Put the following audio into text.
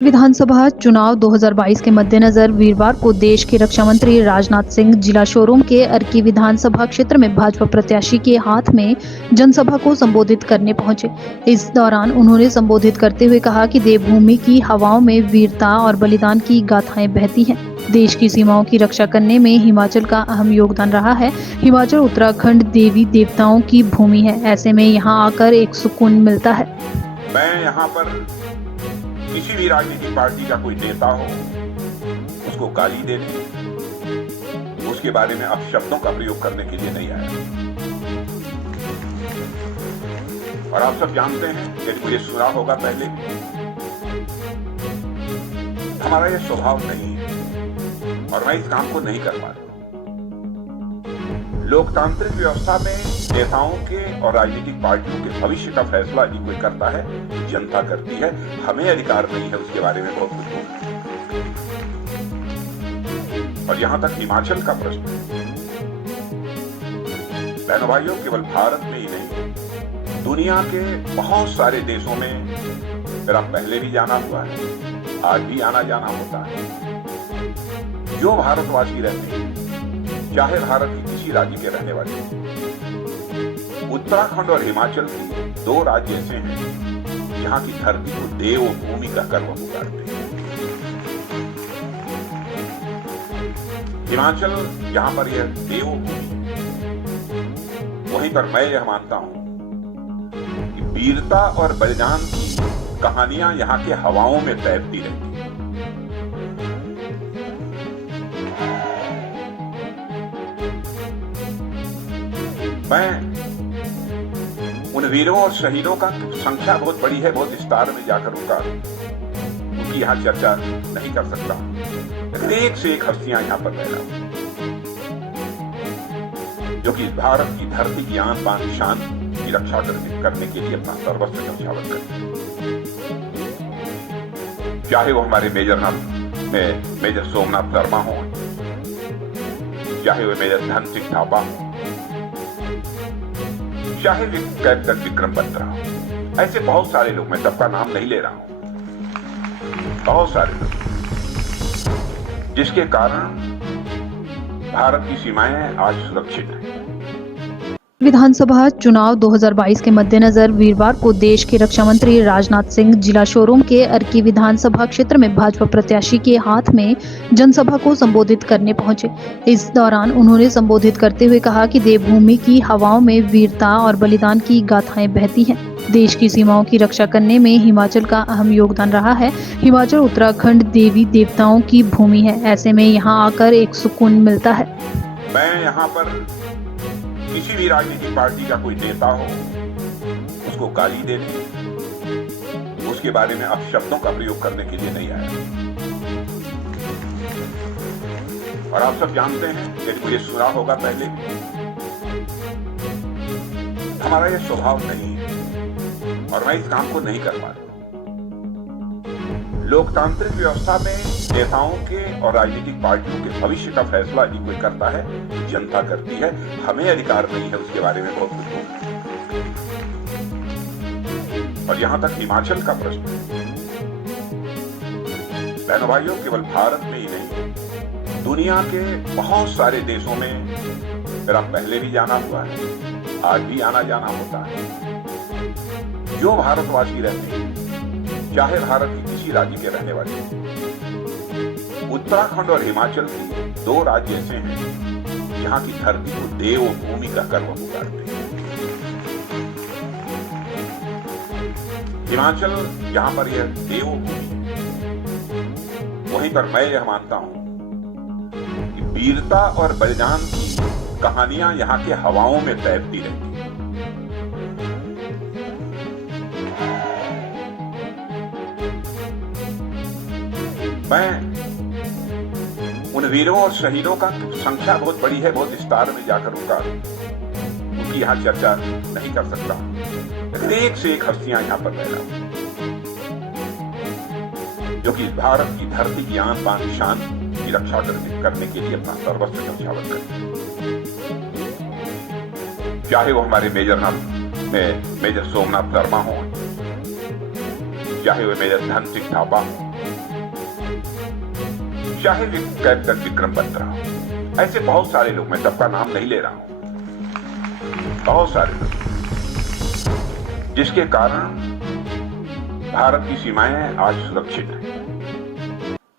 विधानसभा चुनाव 2022 के मद्देनजर वीरवार को देश के रक्षा मंत्री राजनाथ सिंह जिला शोरूम के अर्की विधानसभा क्षेत्र में भाजपा प्रत्याशी के हाथ में जनसभा को संबोधित करने पहुंचे। इस दौरान उन्होंने संबोधित करते हुए कहा कि देवभूमि की हवाओं में वीरता और बलिदान की गाथाएं बहती हैं। देश की सीमाओं की रक्षा करने में हिमाचल का अहम योगदान रहा है। हिमाचल उत्तराखंड देवी देवताओं की भूमि है। ऐसे में यहाँ आकर एक सुकून मिलता है। मैं यहाँ पर किसी भी राजनीतिक पार्टी का कोई नेता हो उसको गाली देने, उसके बारे में अपशब्दों का प्रयोग करने के लिए नहीं आया। और आप सब जानते हैं, यदि मुझे सुना होगा पहले, हमारा यह स्वभाव नहीं है और मैं इस काम को नहीं कर पा रहा। लोकतांत्रिक व्यवस्था में नेताओं के और राजनीतिक पार्टियों के भविष्य का फैसला यदि कोई करता है, जनता करती है। हमें अधिकार नहीं है उसके बारे में बहुत कुछ बोलने। और यहां तक हिमाचल का प्रश्न, बहनों भाइयों, केवल भारत में ही नहीं, दुनिया के बहुत सारे देशों में मेरा पहले भी जाना हुआ है, आज भी आना जाना होता है। जो भारतवासी रहते हैं, चाहे भारत के किसी राज्य के रहने वाले, उत्तराखंड और हिमाचल के दो राज्य ऐसे हैं जहां की धरती को देवभूमि कहकर वो पुकारते हैं। हिमाचल जहां पर यह देवभूमि है, वहीं पर मैं यह मानता हूं कि वीरता और बलिदान की कहानियां यहां के हवाओं में तैरती रहती हैं। मैं उन वीरों और शहीदों का संख्या बहुत बड़ी है, बहुत विस्तार में जाकर उनकी यहां चर्चा नहीं कर सकता, लेकिन एक से एक हस्तियां यहां पर रह रहा जो कि भारत की धरती की आन बान शान की रक्षा करने के लिए अपना सर्वस्व न्यौछावर करते हैं। चाहे वो हमारे मेजर सोमनाथ शर्मा हो, चाहे वो मेजर धन सिंह थापा हो, चाहे कैप्टन विक्रम बत्रा हो, ऐसे बहुत सारे लोग, मैं सबका नाम नहीं ले रहा हूं, बहुत सारे लोग जिसके कारण भारत की सीमाएं आज सुरक्षित हैं। विधानसभा चुनाव 2022 के मद्देनजर वीरवार को देश के रक्षा मंत्री राजनाथ सिंह जिला शोरूम के अर्की विधानसभा क्षेत्र में भाजपा प्रत्याशी के हाथ में जनसभा को संबोधित करने पहुंचे। इस दौरान उन्होंने संबोधित करते हुए कहा कि देवभूमि की हवाओं में वीरता और बलिदान की गाथाएं बहती हैं। देश की सीमाओं की रक्षा करने में हिमाचल का अहम योगदान रहा है। हिमाचल उत्तराखंड देवी देवताओं की भूमि है। ऐसे में यहाँ आकर एक सुकून मिलता है। मैं यहाँ पर किसी भी राजनीतिक पार्टी का कोई नेता हो उसको गाली देने, उसके बारे में अपशब्दों का प्रयोग करने के लिए नहीं आया। और आप सब जानते हैं, यदि मुझे सुना होगा पहले, हमारा यह स्वभाव नहीं है और मैं इस काम को नहीं कर पा रहा। लोकतांत्रिक व्यवस्था में नेताओं के और राजनीतिक पार्टियों के भविष्य का फैसला यदि कोई करता है, जनता करती है। हमें अधिकार नहीं है उसके बारे में बहुत कुछ बोलने। और यहां तक हिमाचल का प्रश्न, बहनों भाइयों, केवल भारत में ही नहीं, दुनिया के बहुत सारे देशों में मेरा पहले भी जाना हुआ है, आज भी आना जाना होता है। जो भारतवासी रहते हैं, चाहे भारत के किसी राज्य के रहने वाले, उत्तराखंड और हिमाचल के दो राज्य ऐसे हैं जहां की धरती को देवभूमि कहकर वो पुकारते हैं। हिमाचल जहां पर यह देवभूमि है, वहीं पर मैं यह मानता हूं कि वीरता और बलिदान की कहानियां यहां के हवाओं में तैरती रहती हैं। मैं उन वीरों और शहीदों का संख्या बहुत बड़ी है, बहुत विस्तार में जाकर उनकी यहां चर्चा नहीं कर सकता, लेकिन एक से एक हस्तियां यहां पर रह रहा जो कि भारत की धरती की आन बान शान की रक्षा करने के लिए अपना सर्वस्व न्यौछावर करते हैं। चाहे वो हमारे मेजर सोमनाथ शर्मा हो, चाहे वो मेजर धन सिंह थापा हो, चाहे कैप्टन विक्रम बत्रा हो, ऐसे बहुत सारे लोग, मैं सबका नाम नहीं ले रहा हूं, बहुत सारे लोग जिसके कारण भारत की सीमाएं आज सुरक्षित हैं।